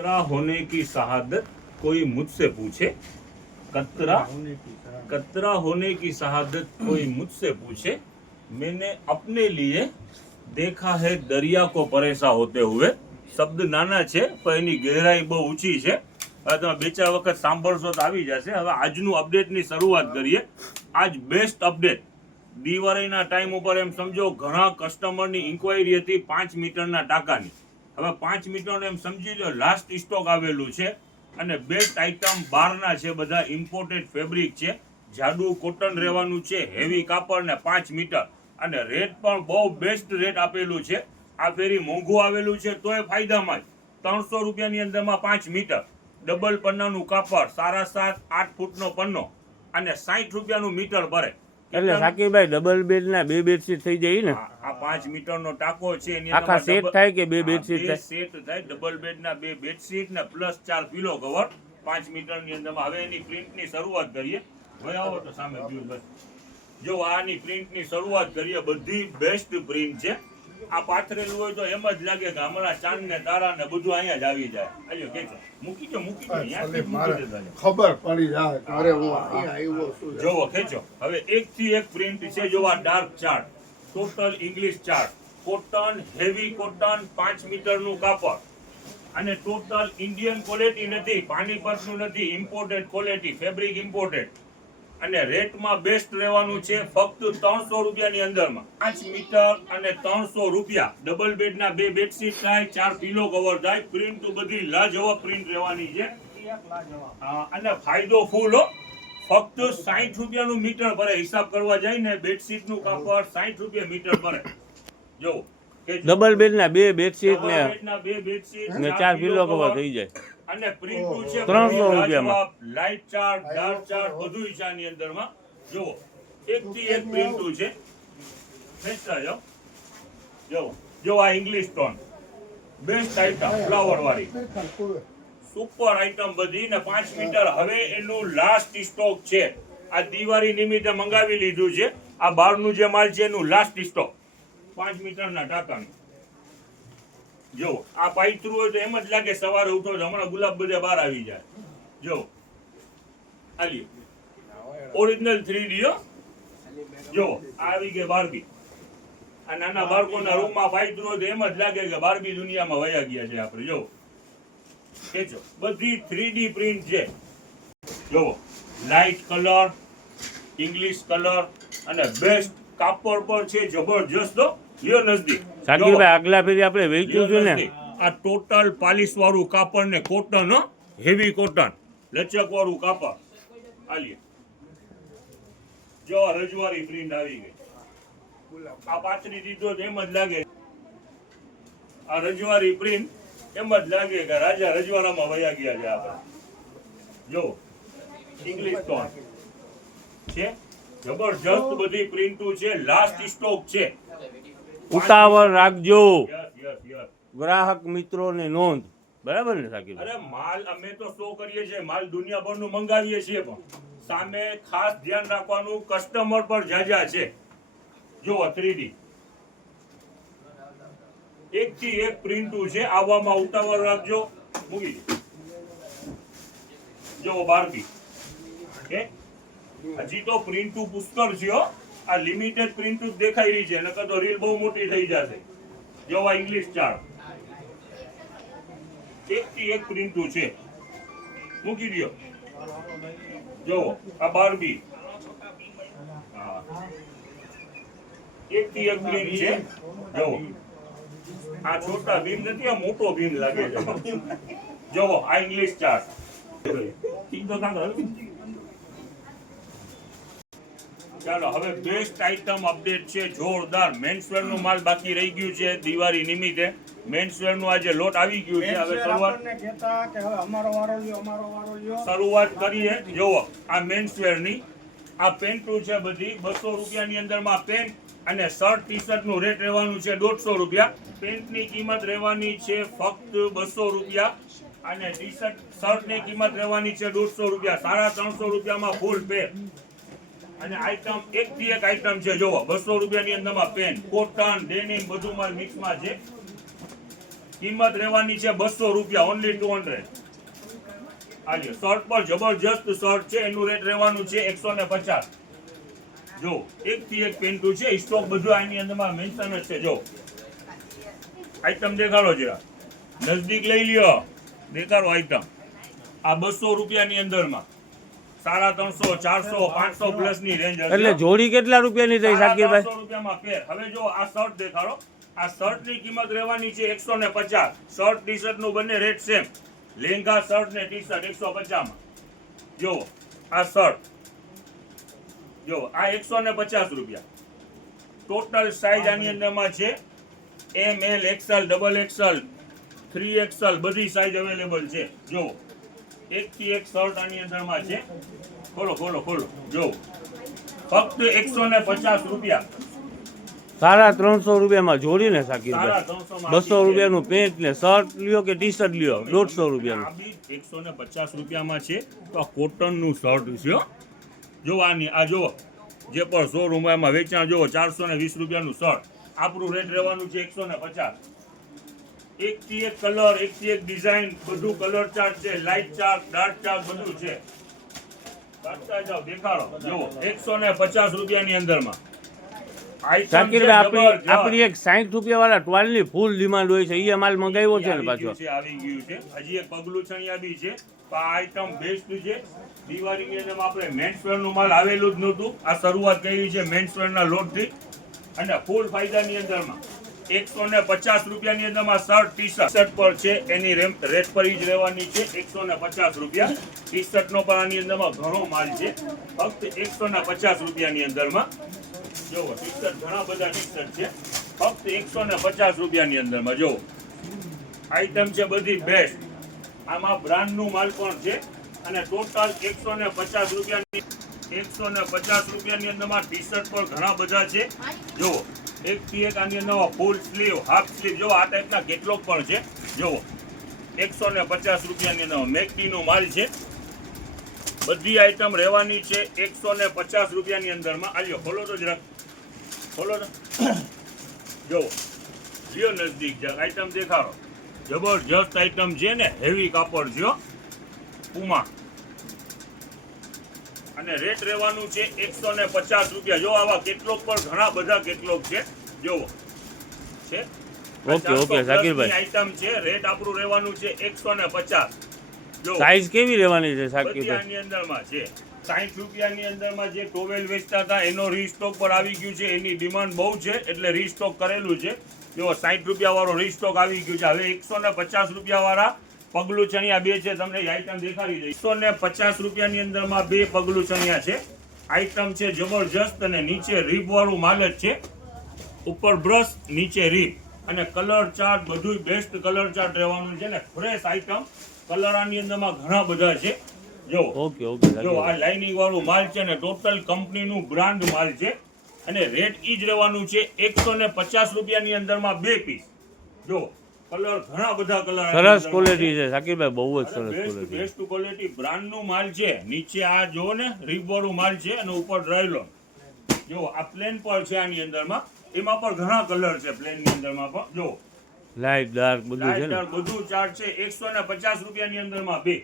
कतरा होने की शहादत कोई मुझसे पूछे, कतरा होने की शहादत कोई मुझसे पूछे, मैंने अपने लिए देखा है दरिया को परेशान होते हुए। શબ્દ નાના છે પણ એની ગહેરાઈ બહુ ઊંચી છે. હવે તમે બે ચાર વખત સાંભળશો તો આવી જશે. હવે આજનું અપડેટની શરૂઆત કરીએ. આજ બેસ્ટ અપડેટ દિવાળીના ટાઈમ ઉપર એમ સમજો ઘણા કસ્ટમરની ઇન્ક્વાયરી હતી 5 મીટરના ટાંકાની. હવે 5 મીટરનો એમ સમજી લો લાસ્ટ સ્ટોક આવેલું છે અને બેસ્ટ આઇટમ બહારના છે, બધા ઇમ્પોર્ટેડ ફેબ્રિક છે, જાડુ કોટન રહેવાનું છે, હેવી કાપડ ને 5 મીટર અને રેટ પણ બહુ બેસ્ટ રેટ આપેલું છે. આ ફેરી મોંઘું આવેલું છે તોય ફાયદામાં જ 300 રૂપિયાની અંદરમાં 5 મીટર ડબલ પન્નાનું કાપડ, 7.5-8 ફૂટનો પન્નો અને 60 રૂપિયાનું મીટર ભરે. એટલે સાકીભાઈ ડબલ બેડ ના બે બેડશીટ થઈ જાય ને? આ 5 મીટરનો ટાંકો છે એની આખા સેટ થાય કે બે બેડશીટ થાય? સેટ થાય, ડબલ બેડ ના 2 બેડશીટ ને પ્લસ 4 પિલો કવર 5 મીટરની અંદરમાં. હવે એની પ્રિન્ટની શરૂઆત કરીએ. હવે આવો તો સામે પિયુષભાઈ જો આની પ્રિન્ટની શરૂઆત કરીએ. બધી બેસ્ટ પ્રિન્ટ છે. આ પાથરેલું હોય તો એમ જ લાગે કે હમણાં ચાંદ ને તારા ને બધું અહીંયા જ આવી જાય. આલ્યો કેજો મૂકી દો ખબર પડી જાય અરે હું અહીંયા આવ્યો છું. જોવો ખેંચો. હવે એક થી એક પ્રિન્ટ છે. જો આ dark chart, total English chart, cotton, heavy cotton, 5 મીટરનું કાપડ અને ટોટલ ઇન્ડિયન ક્વોલિટી નથી, પાણીપતનું નથી, ઇમ્પોર્ટેડ ક્વોલિટી, ફેબ્રિક ઇમ્પોર્ટેડ અને રેટમાં બેસ્ટ રહેવાનું છે. ફક્ત 300 રૂપિયાની અંદરમાં 5 મીટર અને 300 રૂપિયા. ડબલ બેડના 2 બેડશીટ થાય, 4 પિલો કવર થાય. પ્રિન્ટ બધી લાજવાબ પ્રિન્ટ રહેવાની છે અને ફાયદો ફૂલ હો. ફક્ત 60 રૂપિયાનું મીટર ભરે. હિસાબ કરવા જાય ને બેડશીટનું કાપડ 60 રૂપિયા મીટર ભરે. જો ડબલ બેડ ના 2 બેડશીટ ને 2 બેડશીટ ને 4 પિલો કવર થઈ જાય અને પ્રિન્ટ છે 300 રૂપિયામાં. લાઇટ ચાર્ટ, ડાર્ક ચાર્ટ બધું છે આની અંદરમાં. જો એક થી એક પ્રિન્ટ છે. ખેંચતા જાઓ. જો આ English tone best item flower વાળી સુપર આઇટમ બધી ને 5 મીટર. હવે એનું લાસ્ટ સ્ટોક છે. આ દિવાળી નિમિત્તે મંગાવી લીધું છે. આ બહારનું જે માલ છે એનું લાસ્ટ સ્ટોક 5 મીટરના ટાંકાનું. જો આ પાયતરું હોય તો એમ જ લાગે સવારે ઉઠો તો હમણાં ગુલાબ બધે બહાર આવી જાય. જો આલી ઓરિજિનલ 3D હો. જો આવી ગઈ બાર્બી. આ નાના બાળકોના રૂમમાં પાયતરું હોય તો એમ જ લાગે કે બાર્બી દુનિયામાં વયા ગયા છે આપણે. જો કેજો બધી 3D પ્રિન્ટ છે. જો લાઇટ કલર, ઇંગ્લિશ કલર અને બેસ્ટ કાપડ પર છે જબરજસ્ત. લ્યો નજદીક. સાકીભાઈ આગલા ફેરી આપણે વેચ્યું છે ને આ ટોટલ પાલિશ વાળું કાપડ ને કોટન, હેવી કોટન, લચક વાળું કાપડ. આલિએ જો રજવારી પ્રિન્ટ આવી ગઈ. આ પાથરી દીધો તો એમ જ લાગે આ રજવારી પ્રિન્ટ, એમ જ લાગે કે રાજા રજવાડામાં વયા ગયા છે આપણે. જો ઇંગ્લિશ ટોન છે, જબરજસ્ત બધી પ્રિન્ટો છે. લાસ્ટ સ્ટોક છે. ઉતાવળ રાખજો ગ્રાહક મિત્રોને નોંધ. બરાબર ને સાકીભાઈ? અરે માલ અમે તો શો કરીએ છીએ, માલ દુનિયાભરનું મંગાવીએ છીએ પણ સામે ખાસ ધ્યાન રાખવાનું કસ્ટમર પર જાજા છે. જો 3D એક થી એક પ્રિન્ટો છે. આવવામાં ઉતાવળ રાખજો. મૂકી દો. જો બાર્બી હજી તો પ્રિન્ટો પુષ્કળ છે હો. આ લિમિટેડ પ્રિન્ટ દેખાઈ રહી છે, નકર તો રીલ બહુ મોટી થઈ જશે. જો આ ઇંગ્લિશ ચાર્ટ એક થી એક પ્રિન્ટો છે. મૂકી દો. જો આ બાર્બી એક થી એક પ્રિન્ટ છે. જો આ છોટા ભીમ નથી, આ મોટો ભીમ લાગે છે. જો આ ઇંગ્લિશ ચાર્ટ. ચાલો હવે બેસ્ટ આઇટમ અપડેટ છે. જોરદાર મેન્સવેર નું માલ બાકી રહી ગયું છે દિવાળી નિમિત્તે. મેન્સવેર નું આજે લોટ આવી ગયું છે. હવે શરૂઆત કરીએ. જોવો આ મેન્સવેર ની આ પેન્ટો છે બધી 200 રૂપિયાની અંદરમાં પેન્ટ અને શર્ટ ટી શર્ટ નું રેટ રહેવાનું છે 150 રૂપિયા. પેન્ટ ની કિંમત રહેવાની છે ફક્ત 200 રૂપિયા અને ટી શર્ટ શર્ટ ની કિંમત રહેવાની છે 150 રૂપિયા. 350 રૂપિયામાં ફૂલ પેર અને આઈટમ એક થી એક આઈટમ છે. જોવો 200 રૂપિયાની અંદરમાં પેન, કોટન, ડેનિમ બધું માલ મિક્સમાં છે. કિંમત રહેવાની છે 200 રૂપિયા, ઓનલી 200. આજો શર્ટ પર જબરજસ્ત શર્ટ છે, એનું રેટ રહેવાનું છે 150. જો એકથી એક પેન્ટુ છે, સ્ટોક બધું આની અંદરમાં મેન્શન જ છે. જો આઈટમ દેખાડો જરા, નજદીક લઈ લ્યો, દેખાડો આઈટમ. આ 200 રૂપિયાની અંદરમાં 350, 400, 500 પ્લસ ની રેન્જ હશે. એટલે જોડી કેટલા રૂપિયાની થઈ શાકીરભાઈ? 300 રૂપિયામાં પેર. હવે જો આ શર્ટ દેખાડો, આ શર્ટ ની કિંમત રહેવાની છે 150. શર્ટ ટી શર્ટ નું બંને રેટ સેમ. લેંગા શર્ટ ને ટી શર્ટ 150 માં. જો આ શર્ટ, જો આ 150 રૂપિયા. ટોટલ સાઈઝ આની અંદરમાં છે M, L, XL, double XL, 3XL બધી સાઈઝ અવેલેબલ છે. જો એકથી એક શર્ટ આની અંદરમાં છે. ખોલો ખોલો ખોલો. જો ફક્ત 150 રૂપિયા. 350 રૂપિયામાં જોડી ને શાકીરભાઈ? 350 200 રૂપિયાનું પેન્ટ ને શર્ટ લ્યો કે ટી શર્ટ લ્યો 150 રૂપિયાનું. આ બી 150 રૂપિયામાં છે. તો આ કોટનનું શર્ટ છે હો. જો આની આ જો જે પણ શોરૂમમાં વેચાણ જો 420 રૂપિયાનું શર્ટ, આપણું રેટ રહેવાનું છે 150. એકથી એક કલર, એકથી એક ડિઝાઇન, બધું કલર ચાર્ટ છે, લાઇટ ચાર્ટ, ડાર્ક ચાર્ટ બધું છે. કાઢતા જાઓ, દેખાડો. જો 150 રૂપિયાની અંદરમાં શાકીરભાઈ આપણી એક 60 રૂપિયા વાળા ટવાલની ફૂલ ડિમાન્ડ હોય છે, એ માલ મંગાવ્યો છે ને પાછો? આવી ગયું છે. હજી એક પગલું ચણિયા બી છે. આ આઈટમ બેસ્ટ છે. દિવાળીની અંદર આપણે મેન્સ વેર નું માલ આવેલું જ નહોતું. આ શરૂઆત કરી છે મેન્સ વેર ના લોટ થી, અને ફૂલ ફાયદાની અંદરમાં 150 રૂપિયાની અંદરમાં શર્ટ ટી શર્ટ પર છે. એની રેટ પર જ રહેવાની છે 150 રૂપિયા. ટી શર્ટ નો પણ આની અંદરમાં ઘણો માલ છે, ફક્ત 150 રૂપિયાની અંદરમાં. જો ટી શર્ટ ઘણા બધા ટી શર્ટ છે, ફક્ત 150 રૂપિયાની અંદરમાં. જો આઈટમ છે બધી બેસ્ટ. આમાં બ્રાન્ડ નું માલ પણ છે, અને ટોટલ 150 રૂપિયાની અંદરમાં ટી શર્ટ પર ઘણા બધા છે. જો એકથી એક આની અંદરમાં ફૂલ સ્લીવ, હાફ સ્લીવ, જો આ ટાઈપના કેટલોગ પણ છે. જો 150 રૂપિયાની અંદર મેકડી નો માલ છે. બધી આઈટમ રહેવાની છે 150 રૂપિયાની અંદરમાં. આલ્યો ખોલો તો જરાક, ખોલો તો. જો લ્યો નજદીક જરાક આઈટમ દેખાડો. જબરજસ્ત આઈટમ છે ને, હેવી કાપડ છે પુમા, અને રેટ રહેવાનું છે 150 રૂપિયા. જો આવા કેટલોગ પર ઘણા બધા કેટલોગ છે. જોવો છે. ઓકે ઓકે શાકીરભાઈ, આઈટમ છે. રેટ આપણું રહેવાનું છે 150. જો સાઈઝ કેવી રહેવાની છે બધી શાકીરભાઈ? આની અંદરમાં છે 60 રૂપિયાની અંદરમાં જે ટોવેલ વેચતા હતા એનો રીસ્ટોક પર આવી ગયું છે. એની ડિમાન્ડ બહુ છે એટલે રીસ્ટોક કરેલું છે. જો 60 રૂપિયા વાળો રીસ્ટોક આવી ગયું છે. હવે 150 રૂપિયા વાળા પગલું ચણિયા બે છે, તમને આઈટમ દેખાડી દઈ. 150 રૂપિયાની અંદરમાં બે પગલું ચણિયા છે. આઈટમ છે જબરજસ્ત, અને નીચે રીબ વાળું માલ જ છે. ઉપર બ્રશ, નીચે રીબ, અને કલર ચાર્ટ બધું બેસ્ટ કલર ચાર્ટ રહેવાનું છે, ને ફ્રેશ આઈટમ. કલર આની અંદરમાં ઘણા બધા છે. જો ઓકે ઓકે જો આ લાઇનિંગ વાળું માલ છે, ને ટોટલ કંપનીનું બ્રાન્ડ માલ છે, અને રેટ ઈ જ રહેવાનું છે 150 રૂપિયાની અંદરમાં બે પીસ. જો કલર ઘણા બધા કલર, સરસ ક્વોલિટી છે શાકીરભાઈ, બહુ જ સરસ ક્વોલિટી. બેસ્ટ ક્વોલિટી બ્રાન્ડ નું માલ છે. નીચે આ જો ને રીબ વાળું માલ છે, અને ઉપર ડ્રાયલોન. જો આ પ્લેન પર છે આની અંદરમાં, એમાં પણ ઘણા કલર છે પ્લેન ની અંદરમાં પણ. જો લાઇટ ડાર્ક બધું છે ને? બધું ચાર્ટ છે 150 રૂપિયાની અંદરમાં બે.